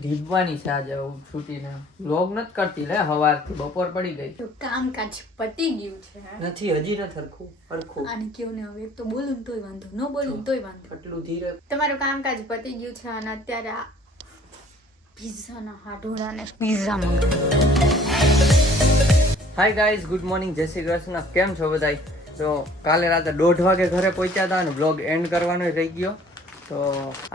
ઢીબવાની છે આજે છૂટીને વ્લોગ નથી કરતી લે સવારથી બપોર પડી ગઈ તો કામકાજ પતી ગયું છે નથી હજી ન હરખું આને કેવું ને હવે તો બોલું ને તોય વાંધો ન બોલું ને તોય વાંધો એટલું ધીરે તમારું કામકાજ પતી ગયું છે અને અત્યારે આ પિઝાના હાડોળાને પિઝા મંગાવ્યા. હાય ગાઈઝ, ગુડ મોર્નિંગ, જય શ્રી કૃષ્ણ. કેમ છો બધાય? તો કાલે રાતે 1:30 વાગે ઘરે પહોંચ્યા હતા અને વ્લોગ એન્ડ કરવાનો રહી ગયો. તો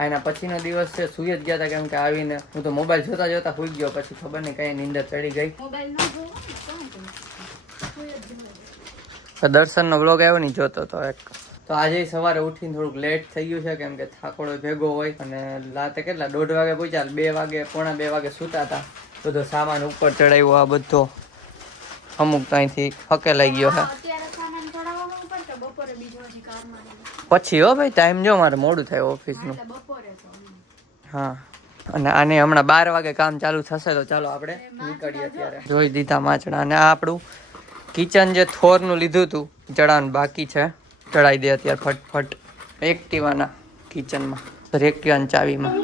આના પછીનો દિવસ છે, સુઈ જ ગયા હતા કેમ કે આવીને હું તો મોબાઈલ જોતા જોતા સુઈ ગયો. પછી ખબર નહીં કઈ નીંદર ચડી ગઈ. દર્શનનો વ્લોગ આવ્યો નહીં જોતો તો એક. તો આજે સવારે ઉઠીને થોડુંક લેટ થઈ ગયું છે કેમ કે થાકોડો ભેગો હોય અને રાતે કેટલા 1:30 વાગે પહોંચ્યા, 2 વાગે પોણા 2 વાગે સૂતા હતા. બધો સામાન ઉપર ચડાવ્યો, આ બધો અમુક ત્યાંથી હકેલાઈ ગયો છે. પછી હો ભાઈ ટાઈમ જો મારે મોડું થાય ઓફિસનું. હા, અને આને હમણાં 12 વાગે કામ ચાલુ થશે તો ચાલો આપણે નીકળીએ. અત્યારે જોઈ દીધા માચડા. અને આ આપણું કિચન જે થોરનું લીધું હતું ચડાવવાનું બાકી છે, ચડાવી દે અત્યારે ફટફટ એક્ટિવાના કિચનમાં, એક્ટિવાની ચાવીમાં.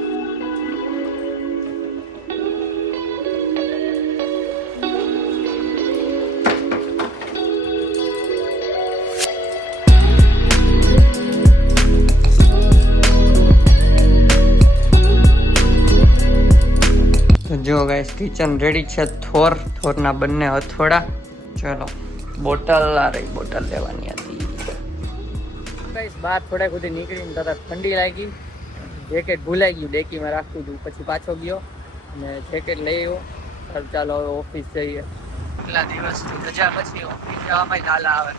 જો ગાઈસ કિચન રેડી છે. થોરના બંને હથોડા. ચલો બોટલ આ રહી, બોટલ લેવાની હતી. ગાઈસ બહાર થોડા સુધી નીકળીને તરત ઠંડી લાગી. જેકેટ ભૂલાઈ ગયું, ડેકીમાં રાખતું હતું. પછી પાછો ગયો અને જેકેટ લઈ આવ્યો. ચાલો હવે ઓફિસ જઈએ. કેટલા દિવસથી રજા પછી ઓફિસ જવામાં લાલા આવે.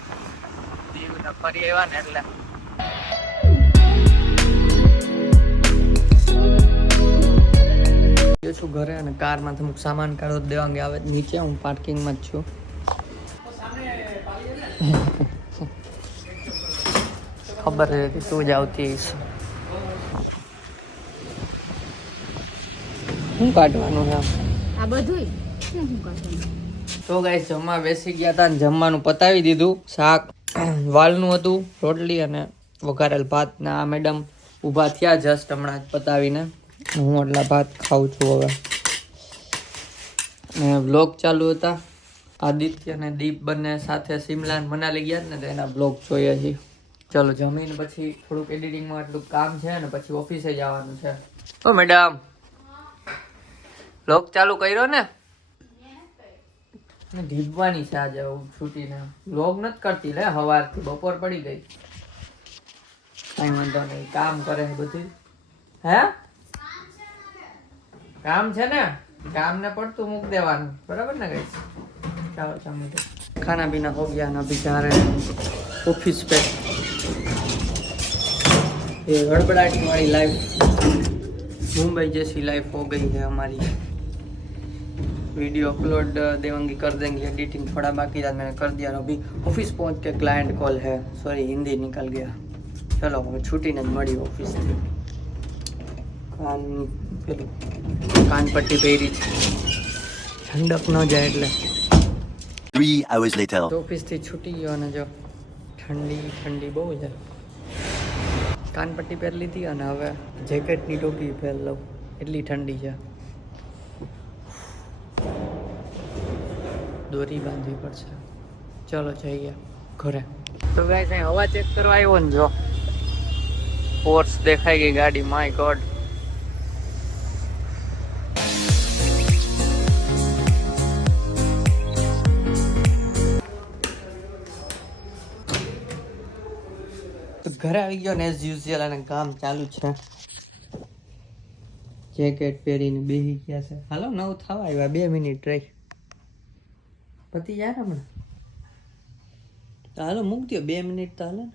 દીવને ફરી આવ્યા ને એટલે. છું ઘરે અને કારમાંથી અમુક સામાન કાઢો દેવાંગે આવે નીચે. હું પાર્કિંગમાં જ છું. ખબર હતી તું જ આવતી હશે. શું કાઢવાનું છે આ બધું? તો ગાઈસ જમવા બેસી ગયા હતા અને જમવાનું પતાવી દીધું. શાક વાલનું હતું, રોટલી અને વઘારેલ ભાત. ને આ મેડમ ઊભા થયા જસ્ટ હમણાં જ પતાવીને. હું એટલા ભાત ખાઉં છું હવે. ને વ્લોગ ચાલુ હતા. આદિત્ય અને દીપ બંને સાથે સિમલા અને મનાલી ગયા ને તો એના વ્લોગ જોઈએ છીએ. ચલો જમીને પછી થોડુંક એડિટિંગમાં એટલું કામ છે ને પછી ઓફિસે જવાનું છે. ઓ મેડમ, વ્લોગ ચાલુ કર્યો ને? ઢીબવાની છે આજે છૂટીને વ્લોગ નથી કરતી લે સવારથી બપોર પડી ગઈ. કઈ વાંધો નહીં, કામ કરે છે બધું. હે કામ છે ને, કામ ને પડતું મૂક દેવાનું, બરાબર ને ગઈ? ચાલો ચાલો, खाना पीना हो गया ना, अभी जा रहे हैं ऑफिस पे. ये गड़बड़ाहट वाली लाइफ, मुंबई जैसी लाइफ हो गई है हमारी. वीडियो अपलोड देवांगी कर देंगे, एडिटिंग थोड़ा बाकी था मैंने कर दिया. अभी ऑफिस पहुंच के क्लाइंट कॉल है, सॉरी हिंदी निकल गया. चलो હવે છૂટીને જ મળી ઓફિસથી. કાન પટ્ટી પહેરી છે, ઠંડક ન જાય એટલે. 3 hours later. ઓફિસથી છૂટી ગયો અને જો ઠંડી બહુ છે. કાન પટ્ટી પહેરી લીધી અને હવે જેકેટની ટોપી પહેરી લઉં, એટલી ઠંડી છે. દોરી બાંધવી પડશે. ચલો જઈએ ઘરે. તો ગાઈસ અહીં હવા ચેક કરવા આવ્યો ને, જો ફોર્સ દેખાઈ ગઈ ગાડી. My God. ઘરે આવી ગયો ને એઝ યુઝ્યુઅલ અને કામ ચાલુ છે. જેકેટ પહેરીને બેસી ગયા છે. હાલો 9 થવા આવ્યા, 2 મિનિટ રહી પતી જાય ને હમણાં. તો હાલો મૂક દો, 2 મિનિટ તો હાલે ને.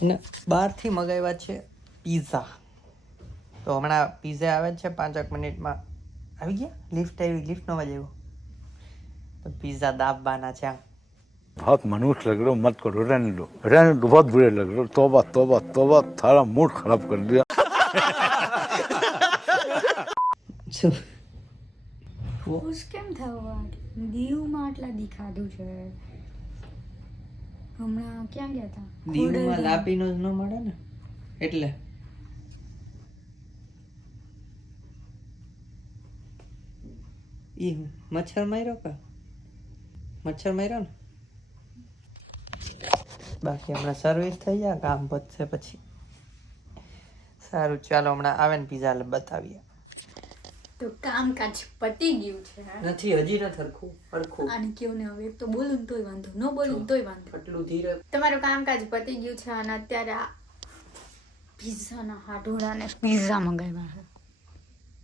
અને બહારથી મગાવ્યા છે પીઝા. તો હમણાં પીઝા આવે છે 5 મિનિટમાં. આવી ગયા, લિફ્ટ આવી, લિફ્ટનો અવાજ આવ્યો. તો પીઝા દાબવાના છે. बहुत मनुष्य लग रहे हो, मत करो, रहने दो बहुत बुरे लग रहे हो. तौबा तौबा तौबा, थारा मूड खराब कर दिया. ખુશ કેમ થવા? દીવમાં આટલા દી ખાધું છે. હમણાં ક્યાં ગયા હતા? દીવમાં લાપીનો જ ન મળે ને એટલે. ઈ મચ્છર માર્યો કે મચ્છર માર્યો ને બાકી હમણાં સર્વિસ થઈ જાય કામ પતશે પછી સારું ચાલો હમણાં આવે ને પીઝા બતાવીએ તો કામકાજ પતી ગયું છે નથી હજી ન થરખું હરખું અને કેવું ને હવે તો બોલું ને તોય વાંધો ન બોલું ને તોય વાંધો આટલું ધીરે તમારું કામકાજ પતી ગયું છે અને અત્યારે આ પિઝાના હાડોળાને પિઝા મંગાવ્યા છે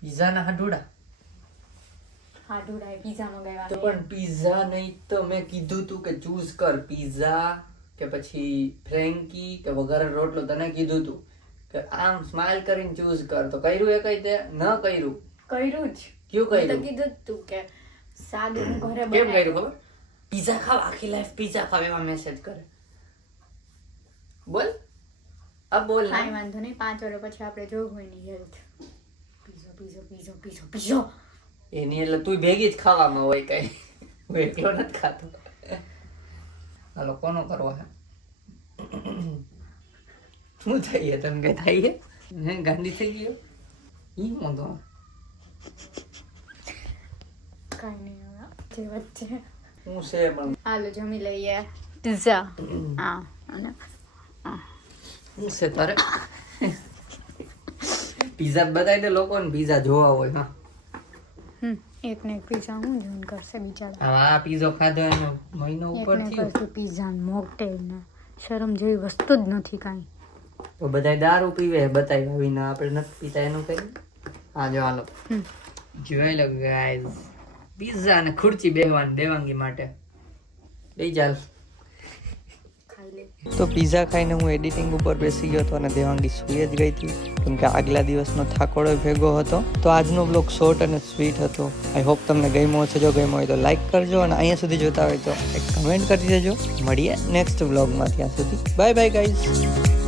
પીઝાના હાડુડા હાડોળાએ પિઝા મંગાવ્યા તો પણ પીઝા નહીં તો મેં કીધું તું કે ચૂઝ કર પીઝા કે પછી ફ્રેન્કી કે વઘારેલો રોટલો તને કીધું તું કે આમ સ્માઈલ કરીને ચૂઝ કર તો કર્યું એ કઈ તે ન કર્યું કર્યું જ ક્યું મેં તો કર્યું કીધું જ તું કે સાદું હું ઘરે કેમ બનાવી કર્યું ખબર પીઝા ખાવ આખી લાઈફ પીઝા ખાવ એવા મેસેજ કરે બોલ આ બોલ ને. કાંઈ વાંધો નહીં 5 વર્ષ પછી આપણે જોવું હોય ની હેલ્થ પીઝો પીઝો પીઝો પીઝો પીઝો એની એટલે તું ભેગી જ ખાવામાં હોય કઈ હું એકલો નથી ખાતો હાલો કોનો કરવો હે શું થઈએ તને કઈ થાય હે ગાંડી થઈ ગયો ઈ મોંધો કાંઈ નહીં હવે જે વચ્ચે હું છે પણ હાલો જમી લઈએ પિઝા હા અને હું છે તારે પીઝા બતાવી દે લોકોને પીઝા જોવા હોય હા એક ને એક પિઝા હું જોઈન કરશે બિચારા હવે આ પીઝો ખાધો એનો મહિનો ઉપર એક ને થયો કરશે પિઝા મોકટેલ ને શરમ જેવી વસ્તુ જ નથી કાંઈ તો બધા દારૂ પીવે બતાવી વિના આપણે નથી પીતા એનું કઈ હા જો હાલો જોઈ લો ગાઈઝ પિઝા અને ખુરચી બેહવાની દેવાંગી માટે લઈ ચાલ ખાઈ લે તો પિઝા ખાઈને હું એડિટિંગ ઉપર બેસી ગયો હતો અને દેવાંગી સૂઈ જ ગઈ હતી કેમ કે આગલા દિવસનો થાકોડો ભેગો હતો તો આજનો બ્લોગ શોર્ટ અને સ્વીટ હતો આઈ હોપ તમને ગમ્યો હશે જો ગમ્યો હોય તો લાઈક કરજો અને અહીંયા સુધી જોતા હોય તો એક કમેન્ટ કરી દેજો મળીએ નેક્સ્ટ બ્લોગમાં ત્યાં સુધી બાય બાય ગાઈઝ